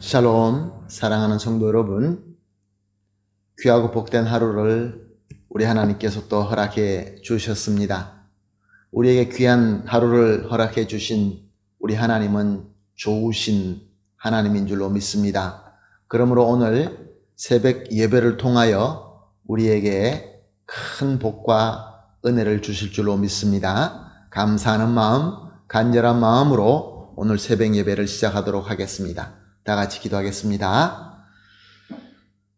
샬롬, 사랑하는 성도 여러분, 귀하고 복된 하루를 우리 하나님께서 또 허락해 주셨습니다. 우리에게 귀한 하루를 허락해 주신 우리 하나님은 좋으신 하나님인 줄로 믿습니다. 그러므로 오늘 새벽 예배를 통하여 우리에게 큰 복과 은혜를 주실 줄로 믿습니다. 감사하는 마음, 간절한 마음으로 오늘 새벽 예배를 시작하도록 하겠습니다. 다 같이 기도하겠습니다.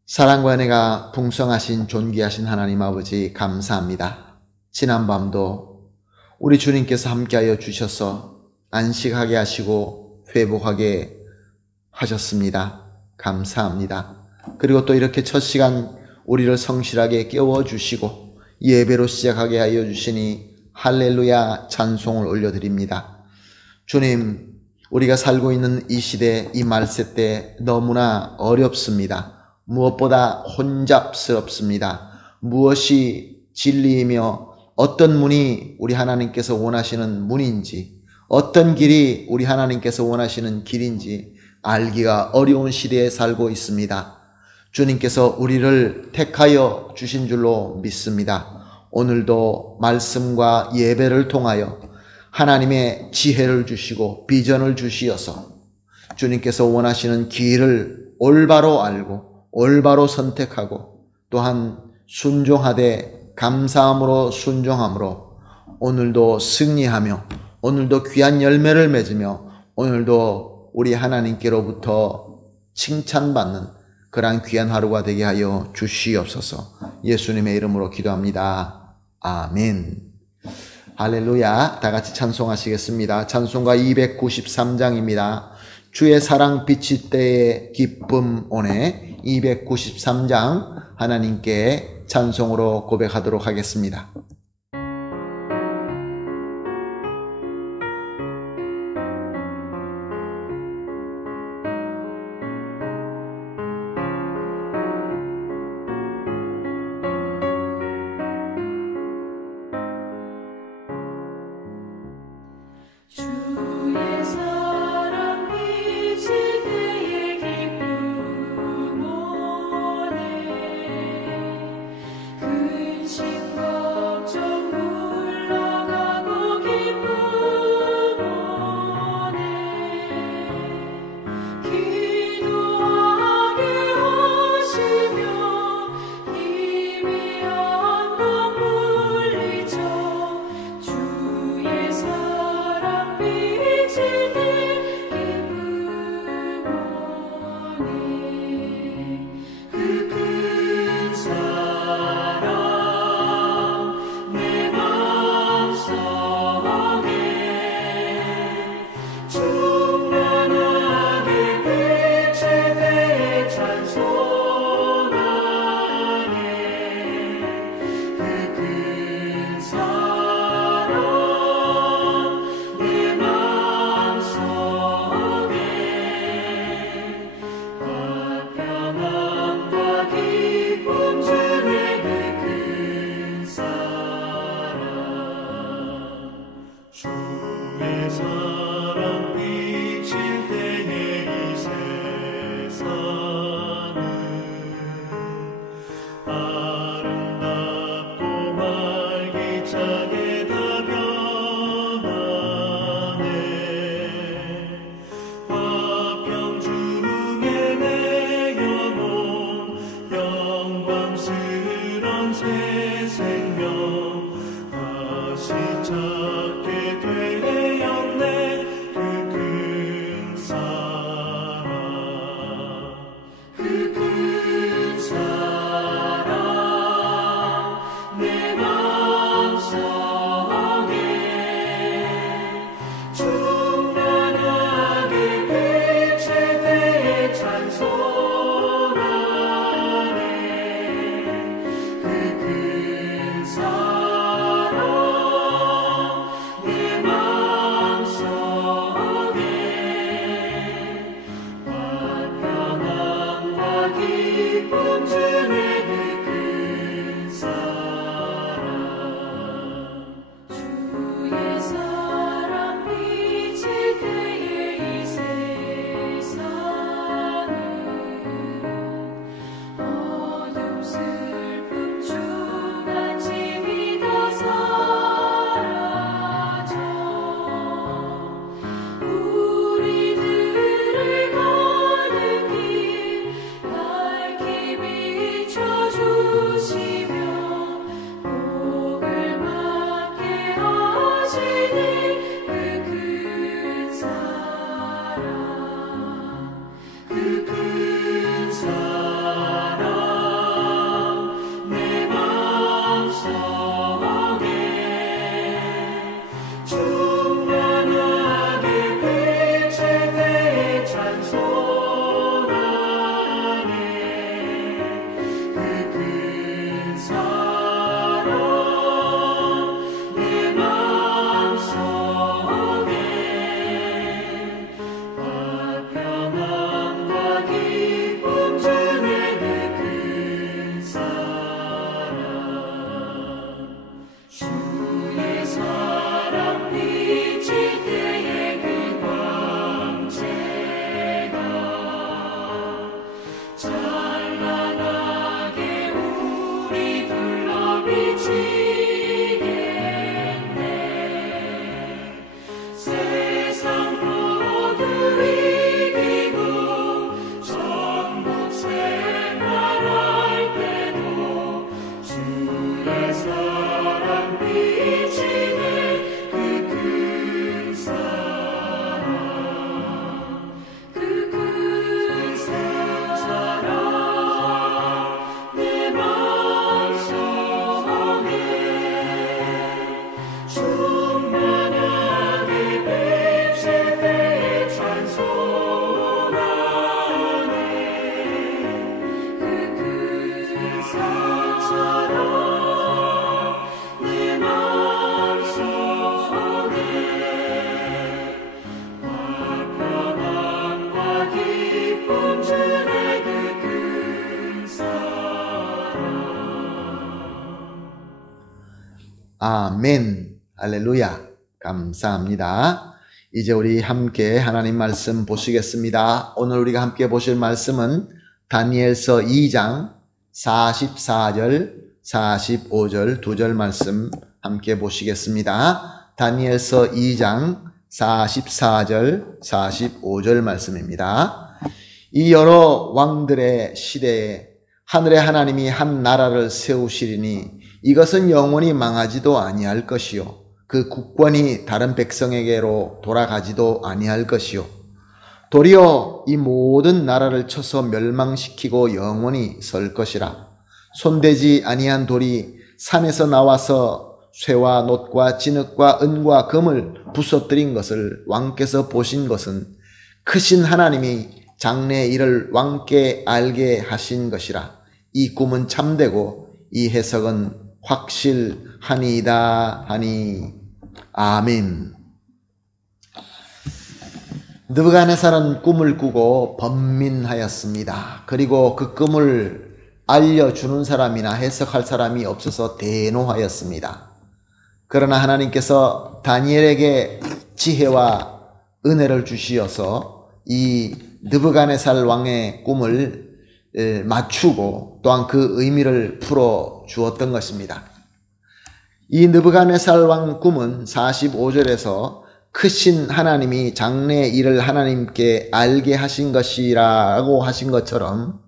사랑과 은혜가 풍성하신 존귀하신 하나님 아버지 감사합니다. 지난밤도 우리 주님께서 함께하여 주셔서 안식하게 하시고 회복하게 하셨습니다. 감사합니다. 그리고 또 이렇게 첫 시간 우리를 성실하게 깨워주시고 예배로 시작하게 하여 주시니 할렐루야 찬송을 올려드립니다. 주님, 우리가 살고 있는 이 시대, 이 말세 때 너무나 어렵습니다. 무엇보다 혼잡스럽습니다. 무엇이 진리이며 어떤 문이 우리 하나님께서 원하시는 문인지, 어떤 길이 우리 하나님께서 원하시는 길인지 알기가 어려운 시대에 살고 있습니다. 주님께서 우리를 택하여 주신 줄로 믿습니다. 오늘도 말씀과 예배를 통하여 하나님의 지혜를 주시고 비전을 주시어서 주님께서 원하시는 길을 올바로 알고 올바로 선택하고 또한 순종하되 감사함으로 순종함으로 오늘도 승리하며 오늘도 귀한 열매를 맺으며 오늘도 우리 하나님께로부터 칭찬받는 그러한 귀한 하루가 되게 하여 주시옵소서. 예수님의 이름으로 기도합니다. 아멘. 할렐루야. 다 같이 찬송하시겠습니다. 찬송가 293장입니다. 주의 사랑 비칠 때의 기쁨 오네. 293장 하나님께 찬송으로 고백하도록 하겠습니다. 주의 사랑 비칠 때의 기쁨 오네 근심과 아멘. 할렐루야. 감사합니다. 이제 우리 함께 하나님 말씀 보시겠습니다. 오늘 우리가 함께 보실 말씀은 다니엘서 2장 44절, 45절 두 절 말씀 함께 보시겠습니다. 다니엘서 2장 44절, 45절 말씀입니다. 이 여러 왕들의 시대에 하늘의 하나님이 한 나라를 세우시리니 이것은 영원히 망하지도 아니할 것이요 그 국권이 다른 백성에게로 돌아가지도 아니할 것이요 도리어 이 모든 나라를 쳐서 멸망시키고 영원히 설 것이라. 손대지 아니한 돌이 산에서 나와서 쇠와 놋과 진흙과 은과 금을 부서뜨린 것을 왕께서 보신 것은 크신 하나님이 장래 일을 왕께 알게 하신 것이라. 이 꿈은 참되고 이 해석은 확실하니이다 하니. 아멘. 느부갓네살은 꿈을 꾸고 번민하였습니다. 그리고 그 꿈을 알려주는 사람이나 해석할 사람이 없어서 대노하였습니다. 그러나 하나님께서 다니엘에게 지혜와 은혜를 주시어서 이 느부갓네살 왕의 꿈을 맞추고 또한 그 의미를 풀어 주었던 것입니다. 이 느부갓네살 왕 꿈은 45절에서 크신 하나님이 장래 일을 하나님께 알게 하신 것이라고 하신 것처럼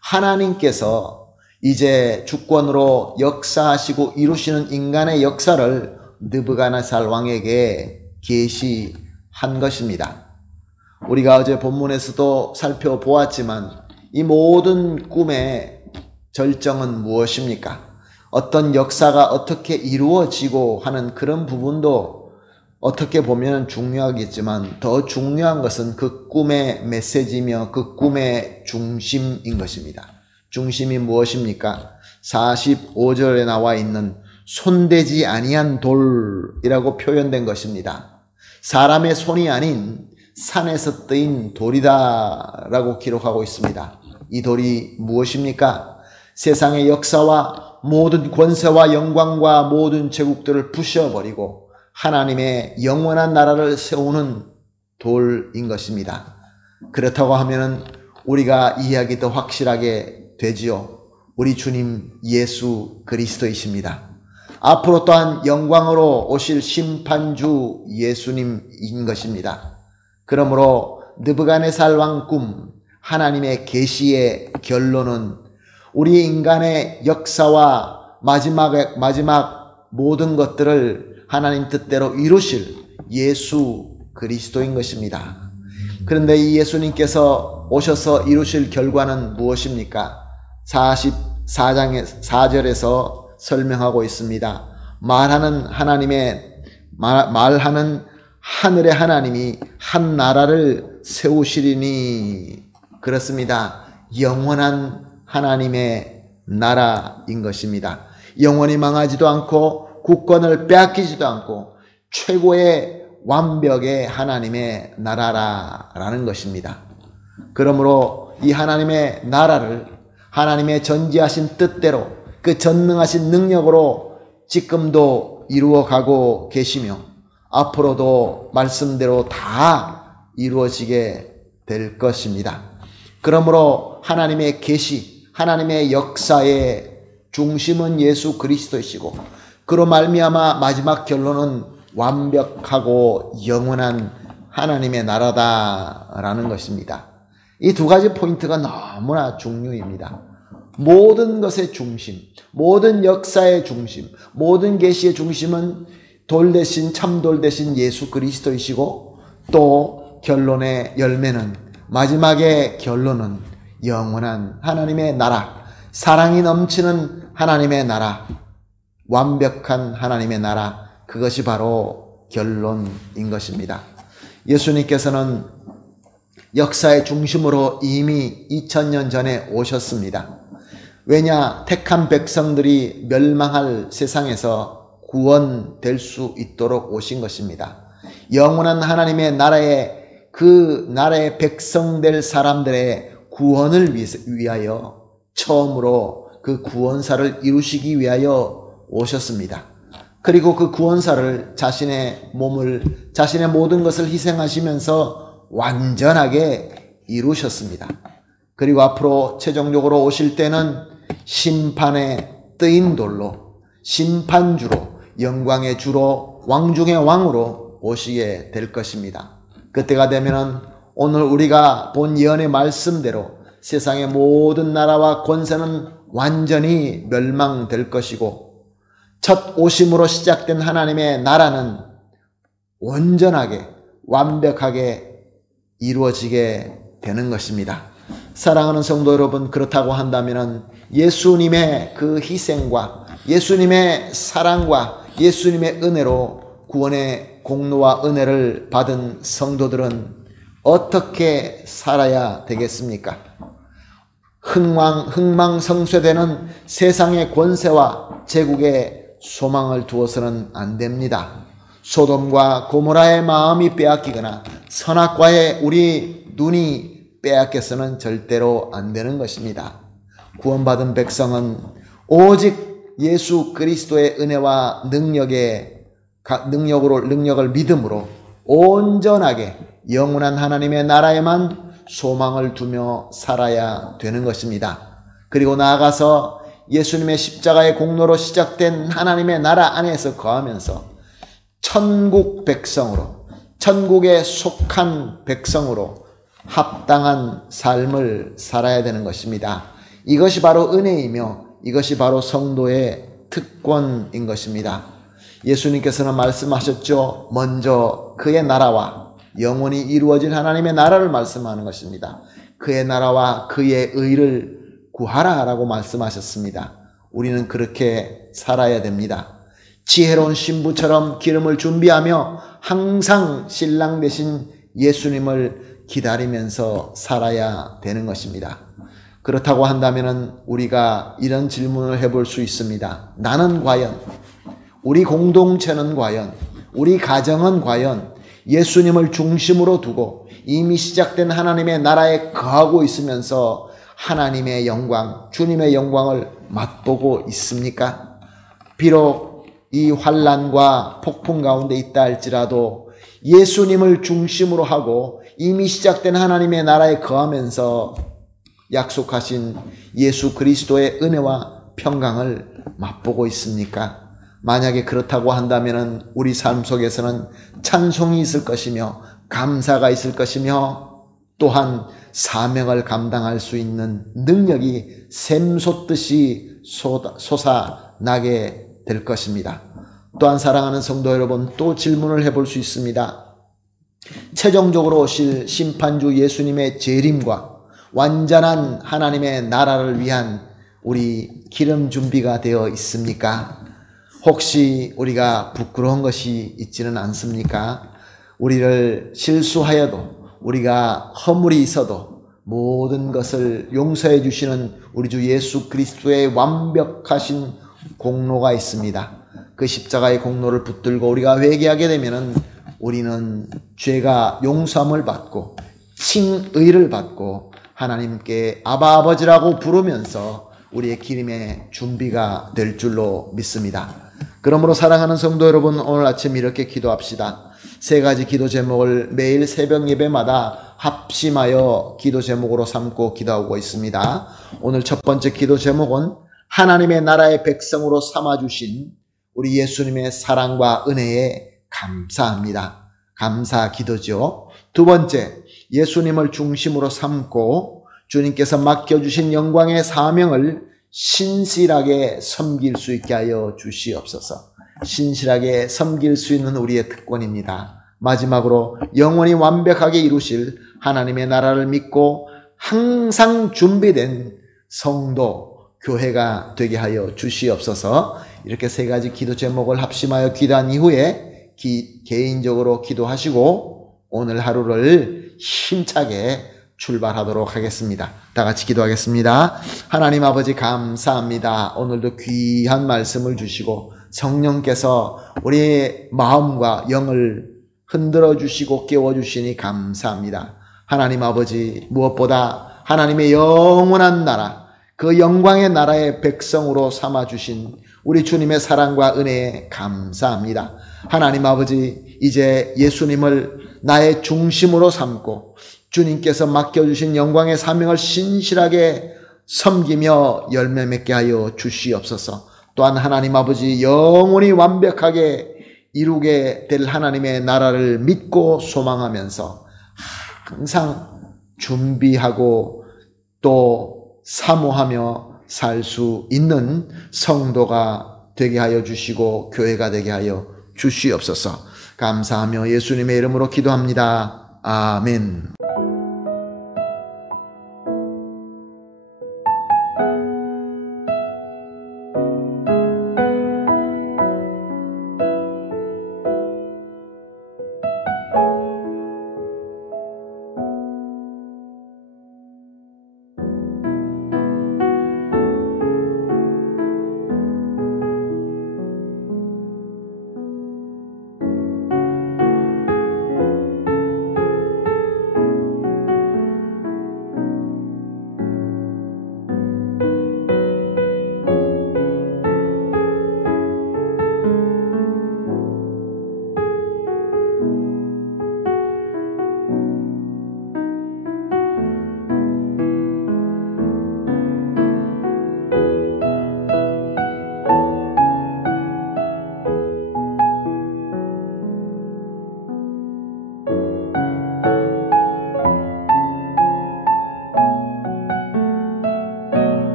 하나님께서 이제 주권으로 역사하시고 이루시는 인간의 역사를 느부갓네살 왕에게 계시한 것입니다. 우리가 어제 본문에서도 살펴보았지만 이 모든 꿈의 절정은 무엇입니까? 어떤 역사가 어떻게 이루어지고 하는 그런 부분도 어떻게 보면 중요하겠지만 더 중요한 것은 그 꿈의 메시지며 그 꿈의 중심인 것입니다. 중심이 무엇입니까? 45절에 나와 있는 손대지 아니한 돌이라고 표현된 것입니다. 사람의 손이 아닌 산에서 뜨인 돌이다 라고 기록하고 있습니다. 이 돌이 무엇입니까? 세상의 역사와 모든 권세와 영광과 모든 제국들을 부셔버리고 하나님의 영원한 나라를 세우는 돌인 것입니다. 그렇다고 하면 우리가 이해하기 더 확실하게 되지요. 우리 주님 예수 그리스도이십니다. 앞으로 또한 영광으로 오실 심판주 예수님인 것입니다. 그러므로 느부갓네살 왕 꿈, 하나님의 계시의 결론은 우리 인간의 역사와 마지막 모든 것들을 하나님 뜻대로 이루실 예수 그리스도인 것입니다. 그런데 이 예수님께서 오셔서 이루실 결과는 무엇입니까? 44장의 4절에서 설명하고 있습니다. 말하는 하늘의 하나님이 한 나라를 세우시리니. 그렇습니다. 영원한 하나님의 나라인 것입니다. 영원히 망하지도 않고 국권을 빼앗기지도 않고 최고의 완벽의 하나님의 나라라는 것입니다. 그러므로 이 하나님의 나라를 하나님의 전지하신 뜻대로 그 전능하신 능력으로 지금도 이루어가고 계시며 앞으로도 말씀대로 다 이루어지게 될 것입니다. 그러므로 하나님의 계시, 하나님의 역사의 중심은 예수 그리스도이시고 그로 말미암아 마지막 결론은 완벽하고 영원한 하나님의 나라다라는 것입니다. 이 두 가지 포인트가 너무나 중요합니다. 모든 것의 중심, 모든 역사의 중심, 모든 계시의 중심은 돌 대신 참돌 대신 예수 그리스도이시고 또 결론의 열매는 마지막의 결론은 영원한 하나님의 나라, 사랑이 넘치는 하나님의 나라, 완벽한 하나님의 나라, 그것이 바로 결론인 것입니다. 예수님께서는 역사의 중심으로 이미 2000년 전에 오셨습니다. 왜냐? 택한 백성들이 멸망할 세상에서 구원될 수 있도록 오신 것입니다. 영원한 하나님의 나라에 그 나라의 백성 될 사람들의 구원을 위하여 처음으로 그 구원사를 이루시기 위하여 오셨습니다. 그리고 그 구원사를 자신의 몸을, 자신의 모든 것을 희생하시면서 완전하게 이루셨습니다. 그리고 앞으로 최종적으로 오실 때는 심판의 뜨인 돌로, 심판주로, 영광의 주로, 왕중의 왕으로 오시게 될 것입니다. 그때가 되면은 오늘 우리가 본 예언의 말씀대로 세상의 모든 나라와 권세는 완전히 멸망될 것이고, 첫 오심으로 시작된 하나님의 나라는 온전하게 완벽하게 이루어지게 되는 것입니다. 사랑하는 성도 여러분, 그렇다고 한다면 예수님의 그 희생과 예수님의 사랑과 예수님의 은혜로 구원의 공로와 은혜를 받은 성도들은 어떻게 살아야 되겠습니까? 흥망성쇠되는 세상의 권세와 제국에 소망을 두어서는 안 됩니다. 소돔과 고모라의 마음이 빼앗기거나 선악과의 우리 눈이 빼앗겨서는 절대로 안 되는 것입니다. 구원받은 백성은 오직 예수 그리스도의 은혜와 능력을 믿음으로 온전하게 영원한 하나님의 나라에만 소망을 두며 살아야 되는 것입니다. 그리고 나아가서 예수님의 십자가의 공로로 시작된 하나님의 나라 안에서 거하면서 천국 백성으로, 천국에 속한 백성으로 합당한 삶을 살아야 되는 것입니다. 이것이 바로 은혜이며 이것이 바로 성도의 특권인 것입니다. 예수님께서는 말씀하셨죠. 먼저 그의 나라와 영원히 이루어질 하나님의 나라를 말씀하는 것입니다. 그의 나라와 그의 의를 구하라 라고 말씀하셨습니다. 우리는 그렇게 살아야 됩니다. 지혜로운 신부처럼 기름을 준비하며 항상 신랑 되신 예수님을 기다리면서 살아야 되는 것입니다. 그렇다고 한다면 우리가 이런 질문을 해볼 수 있습니다. 나는 과연, 우리 공동체는 과연, 우리 가정은 과연 예수님을 중심으로 두고 이미 시작된 하나님의 나라에 거하고 있으면서 하나님의 영광, 주님의 영광을 맛보고 있습니까? 비록 이 환난과 폭풍 가운데 있다 할지라도 예수님을 중심으로 하고 이미 시작된 하나님의 나라에 거하면서 약속하신 예수 그리스도의 은혜와 평강을 맛보고 있습니까? 만약에 그렇다고 한다면 우리 삶 속에서는 찬송이 있을 것이며 감사가 있을 것이며 또한 사명을 감당할 수 있는 능력이 샘솟듯이 솟아나게 될 것입니다. 또한 사랑하는 성도 여러분, 또 질문을 해볼 수 있습니다. 최종적으로 오실 심판주 예수님의 재림과 완전한 하나님의 나라를 위한 우리 기름 준비가 되어 있습니까? 혹시 우리가 부끄러운 것이 있지는 않습니까? 우리를 실수하여도 우리가 허물이 있어도 모든 것을 용서해 주시는 우리 주 예수 그리스도의 완벽하신 공로가 있습니다. 그 십자가의 공로를 붙들고 우리가 회개하게 되면은 우리는 죄가 용서함을 받고 칭의를 받고 하나님께 아바 아버지라고 부르면서 우리의 기름의 준비가 될 줄로 믿습니다. 그러므로 사랑하는 성도 여러분, 오늘 아침 이렇게 기도합시다. 세 가지 기도 제목을 매일 새벽 예배마다 합심하여 기도 제목으로 삼고 기도하고 있습니다. 오늘 첫 번째 기도 제목은 하나님의 나라의 백성으로 삼아주신 우리 예수님의 사랑과 은혜에 감사합니다. 감사 기도죠. 두 번째, 예수님을 중심으로 삼고 주님께서 맡겨주신 영광의 사명을 신실하게 섬길 수 있게 하여 주시옵소서. 신실하게 섬길 수 있는 우리의 특권입니다. 마지막으로 영원히 완벽하게 이루실 하나님의 나라를 믿고 항상 준비된 성도, 교회가 되게 하여 주시옵소서. 이렇게 세 가지 기도 제목을 합심하여 기도한 이후에 개인적으로 기도하시고 오늘 하루를 힘차게 출발하도록 하겠습니다. 다 같이 기도하겠습니다. 하나님 아버지 감사합니다. 오늘도 귀한 말씀을 주시고 성령께서 우리의 마음과 영을 흔들어 주시고 깨워 주시니 감사합니다. 하나님 아버지, 무엇보다 하나님의 영원한 나라, 그 영광의 나라의 백성으로 삼아 주신 우리 주님의 사랑과 은혜에 감사합니다. 하나님 아버지, 이제 예수님을 나의 중심으로 삼고 주님께서 맡겨주신 영광의 사명을 신실하게 섬기며 열매 맺게 하여 주시옵소서. 또한 하나님 아버지, 영원히 완벽하게 이루게 될 하나님의 나라를 믿고 소망하면서 항상 준비하고 또 사모하며 살 수 있는 성도가 되게 하여 주시고 교회가 되게 하여 주시옵소서. 감사하며 예수님의 이름으로 기도합니다. 아멘.